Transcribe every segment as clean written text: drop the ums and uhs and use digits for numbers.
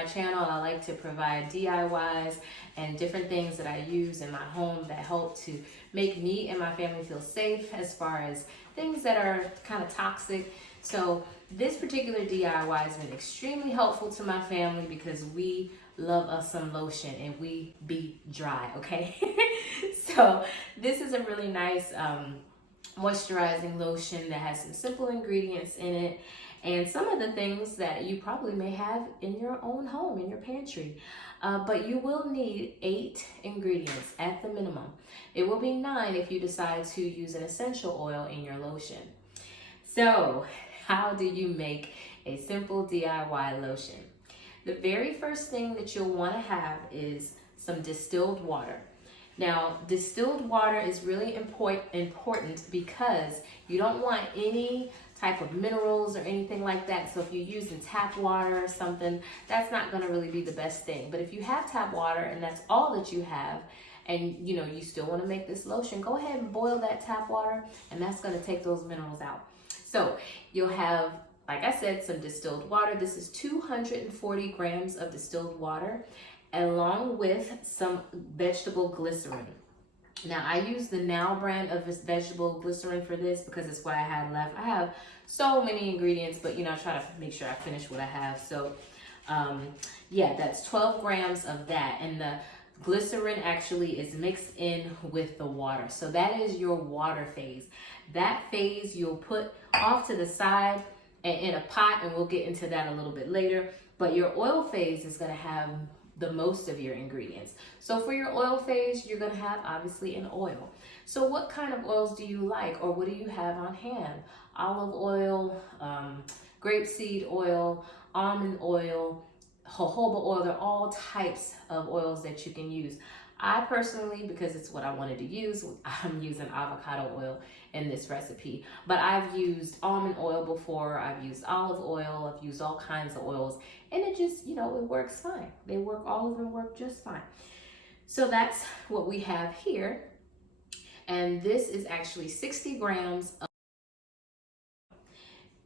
my channel, I like to provide DIYs and different things that I use in my home that help to make me and my family feel safe as far as things that are kind of toxic. So this particular DIY has been extremely helpful to my family because we love us some lotion and we be dry, okay? So this is a really nice moisturizing lotion that has some simple ingredients in it and some of the things that you probably may have in your own home, in your pantry. But you will need 8 ingredients at the minimum. It will be 9 if you decide to use an essential oil in your lotion. So how do you make a simple DIY lotion? The very first thing that you'll want to have is some distilled water. Now, distilled water is really important because you don't want any type of minerals or anything like that. So if you're using tap water or something, that's not going to really be the best thing. But if you have tap water and that's all that you have, and you still want to make this lotion, go ahead and boil that tap water, and that's going to take those minerals out. So you'll have, like I said, some distilled water. This is 240 grams of distilled water, along with some vegetable glycerin. Now, I use the Now brand of this vegetable glycerin for this because it's what I had left. I have so many ingredients, but I try to make sure I finish what I have. So, yeah, that's 12 grams of that. And the glycerin actually is mixed in with the water. So that is your water phase. That phase you'll put off to the side and in a pot, and we'll get into that a little bit later. But your oil phase is going to have the most of your ingredients. So for your oil phase, you're going to have obviously an oil. So what kind of oils do you like, or what do you have on hand? Olive oil, grapeseed oil, almond oil, jojoba oil. They're all types of oils that you can use. I personally, because it's what I wanted to use, I'm using avocado oil in this recipe. But I've used almond oil before, I've used olive oil, I've used all kinds of oils, and it just, it works fine. All of them work just fine. So that's what we have here. And this is actually 60 grams of.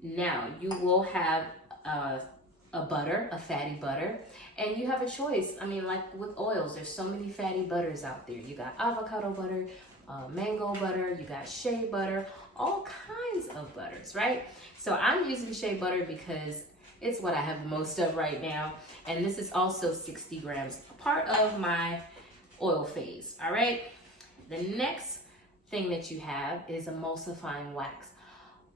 Now, you will have a butter, a fatty butter, and you have a choice. I mean, like with oils, there's so many fatty butters out there. You got avocado butter, mango butter, you got shea butter, all kinds of butters, right? So I'm using shea butter because it's what I have the most of right now, and this is also 60 grams, part of my oil phase, all right? The next thing that you have is emulsifying wax.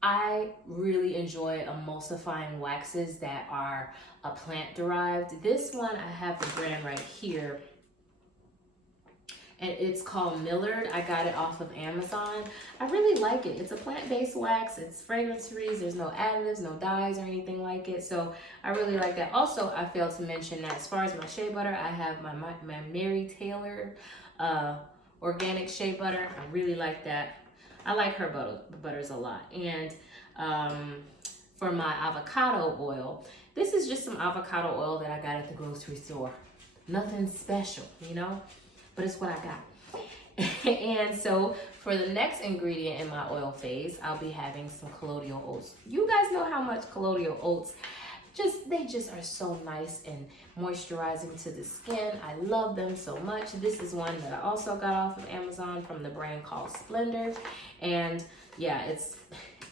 I really enjoy emulsifying waxes that are plant derived. This one, I have the brand right here, and it's called Millard. I got it off of Amazon. I really like it. It's a plant-based wax. It's fragrance-free. There's no additives, no dyes or anything like it. So I really like that. Also, I failed to mention that as far as my shea butter, I have my Mary Taylor organic shea butter. I really like that. I like her butters a lot. And for my avocado oil, this is just some avocado oil that I got at the grocery store. Nothing special, but it's what I got. And so for the next ingredient in my oil phase, I'll be having some colloidal oats. You guys know how much colloidal oats, they just are so nice and moisturizing to the skin. I love them so much. This is one that I also got off of Amazon from the brand called Splendor. And yeah,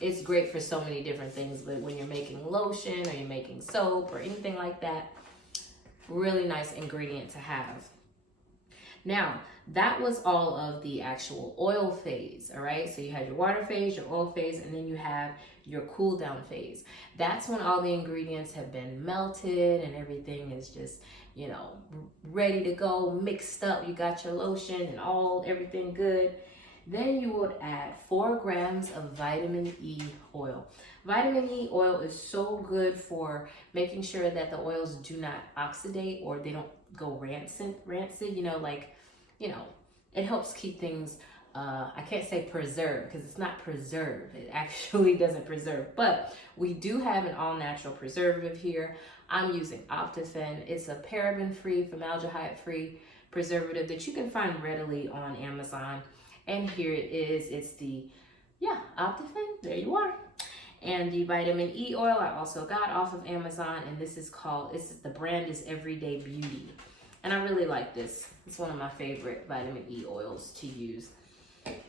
it's great for so many different things, but when you're making lotion or you're making soap or anything like that, really nice ingredient to have. Now, that was all of the actual oil phase, all right? So you had your water phase, your oil phase, and then you have your cool down phase. That's when all the ingredients have been melted and everything is just, ready to go, mixed up. You got your lotion and everything good. Then you would add 4 grams of vitamin E oil. Vitamin E oil is so good for making sure that the oils do not oxidate or they don't go rancid, it helps keep things, I can't say preserved because it's not preserved. It actually doesn't preserve, but we do have an all-natural preservative here. I'm using Optiphen. It's a paraben-free, formaldehyde-free preservative that you can find readily on Amazon. And here it is. It's the, Optiphen. There you are. And the vitamin E oil I also got off of Amazon, and the brand is Everyday Beauty. And I really like this. It's one of my favorite vitamin E oils to use.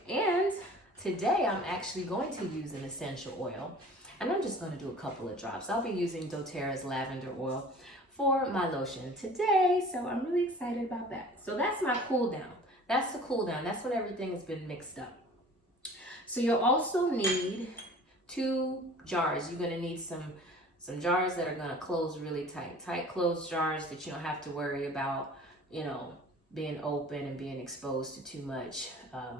And today I'm actually going to use an essential oil, and I'm just going to do a couple of drops. I'll be using doTERRA's lavender oil for my lotion today, so I'm really excited about that. So that's my cool down. That's the cool down. That's when everything has been mixed up. So you'll also need 2 jars. You're going to need some jars that are going to close really tight closed jars that you don't have to worry about, you know, being open and being exposed to too much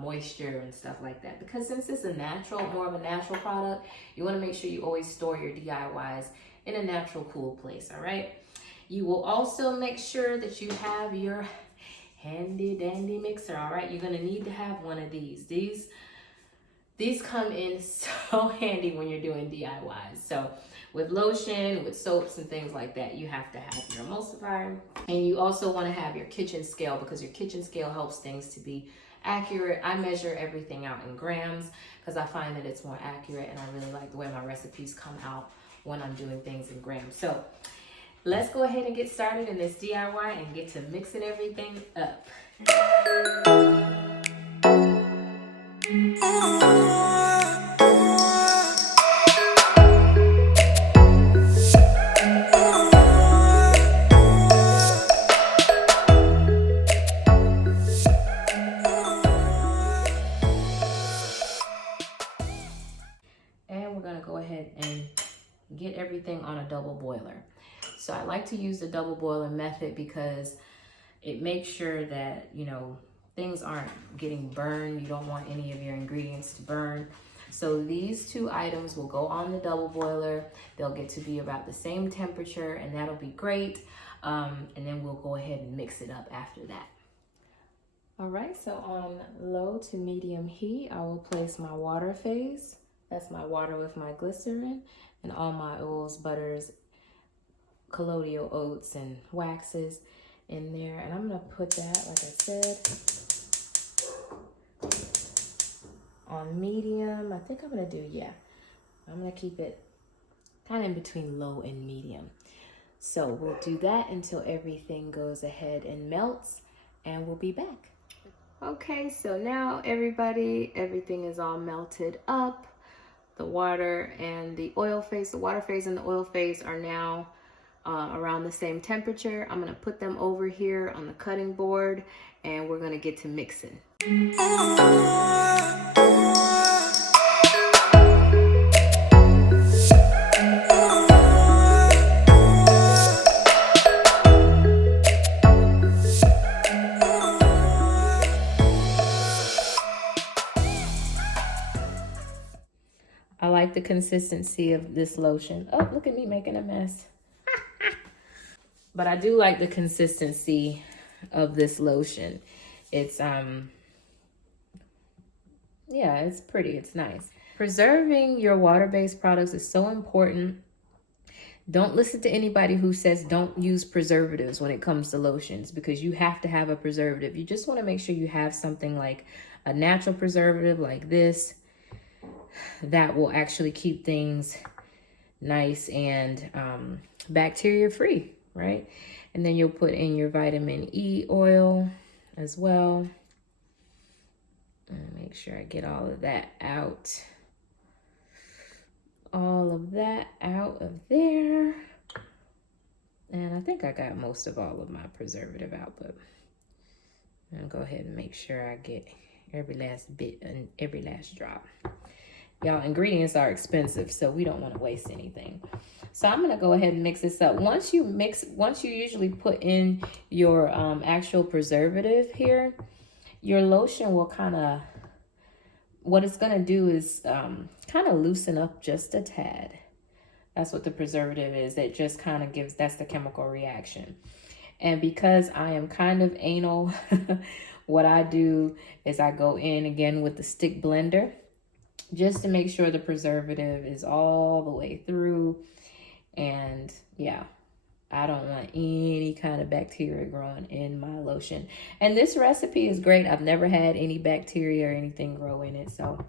moisture and stuff like that. Because since it's more of a natural product, you want to make sure you always store your DIYs in a natural, cool place. All right. You will also make sure that you have your handy dandy mixer. All right. You're going to need to have one of these. These come in so handy when you're doing DIYs. So with lotion, with soaps and things like that, you have to have your emulsifier. And you also want to have your kitchen scale, because your kitchen scale helps things to be accurate. I measure everything out in grams because I find that it's more accurate, and I really like the way my recipes come out when I'm doing things in grams. So let's go ahead and get started in this DIY and get to mixing everything up. And we're going to go ahead and get everything on a double boiler. So I like to use the double boiler method because it makes sure that, you know, things aren't getting burned. You don't want any of your ingredients to burn. So these 2 items will go on the double boiler. They'll get to be about the same temperature, and that'll be great. And then we'll go ahead and mix it up after that. All right, so on low to medium heat, I will place my water phase. That's my water with my glycerin and all my oils, butters, colloidal oats, and waxes in there. And I'm gonna put that, like I said, on medium. I think I'm gonna I'm gonna keep it kind of in between low and medium. So we'll do that until everything goes ahead and melts, and we'll be back. Okay, so now everything is all melted up. The water and the water phase and the oil phase are now around the same temperature. I'm gonna put them over here on the cutting board, and we're gonna get to mixing. I like the consistency of this lotion. Oh, look at me making a mess. But I do like the consistency of this lotion. It's it's pretty, it's nice. Preserving your water-based products is so important. Don't listen to anybody who says don't use preservatives when it comes to lotions, because you have to have a preservative. You just want to make sure you have something like a natural preservative like this that will actually keep things nice and bacteria free, right? And then you'll put in your vitamin E oil as well. And make sure I get all of that out. All of that out of there. And I think I got most of all of my preservative out, but I'm gonna go ahead and make sure I get every last bit and every last drop. Y'all, ingredients are expensive, so we don't want to waste anything. So I'm going to go ahead and mix this up. Once you usually put in your actual preservative here, your lotion will what it's going to do is kind of loosen up just a tad. That's what the preservative is. It just kind of that's the chemical reaction. And because I am kind of anal, what I do is I go in again with the stick blender, just to make sure the preservative is all the way through. And yeah, I don't want any kind of bacteria growing in my lotion. And this recipe is great. I've never had any bacteria or anything grow in it. So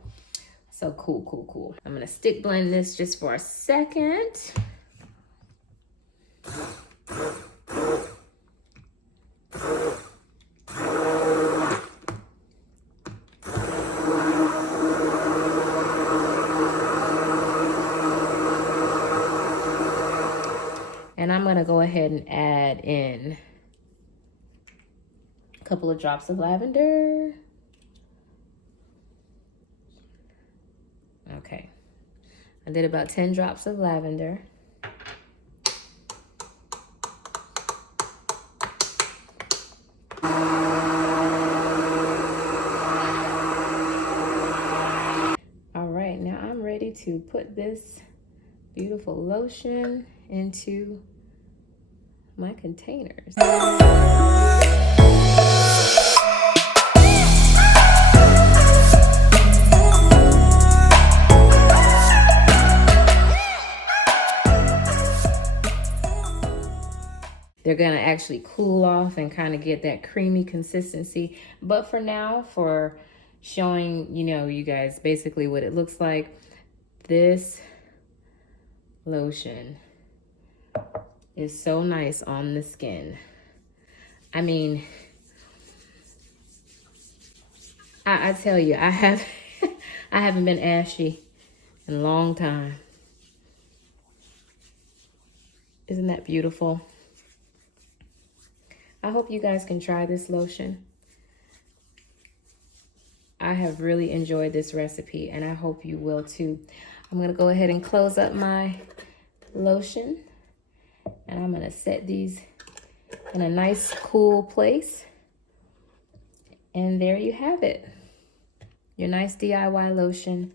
So cool, cool, cool. I'm gonna stick blend this just for a second. And I'm gonna go ahead and add in a couple of drops of lavender. Okay, I did about 10 drops of lavender. All right, now I'm ready to put this beautiful lotion into my containers. They're gonna actually cool off and kind of get that creamy consistency. But for now, for showing, you know, you guys basically what it looks like, this lotion is so nice on the skin. I mean, I tell you, I haven't been ashy in a long time. Isn't that beautiful? I hope you guys can try this lotion. I have really enjoyed this recipe, and I hope you will too. I'm gonna go ahead and close up my lotion, and I'm gonna set these in a nice cool place. And there you have it, your nice DIY lotion.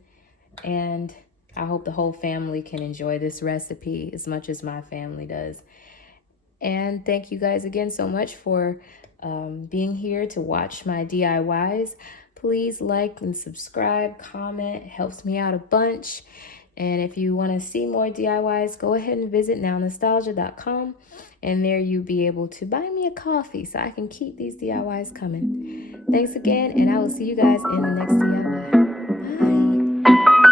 And I hope the whole family can enjoy this recipe as much as my family does. And thank you guys again so much for being here to watch my DIYs. Please like and subscribe, comment, it helps me out a bunch. And if you want to see more DIYs, go ahead and visit nownostalgia.com. And there you'll be able to buy me a coffee so I can keep these DIYs coming. Thanks again, and I will see you guys in the next DIY. Bye.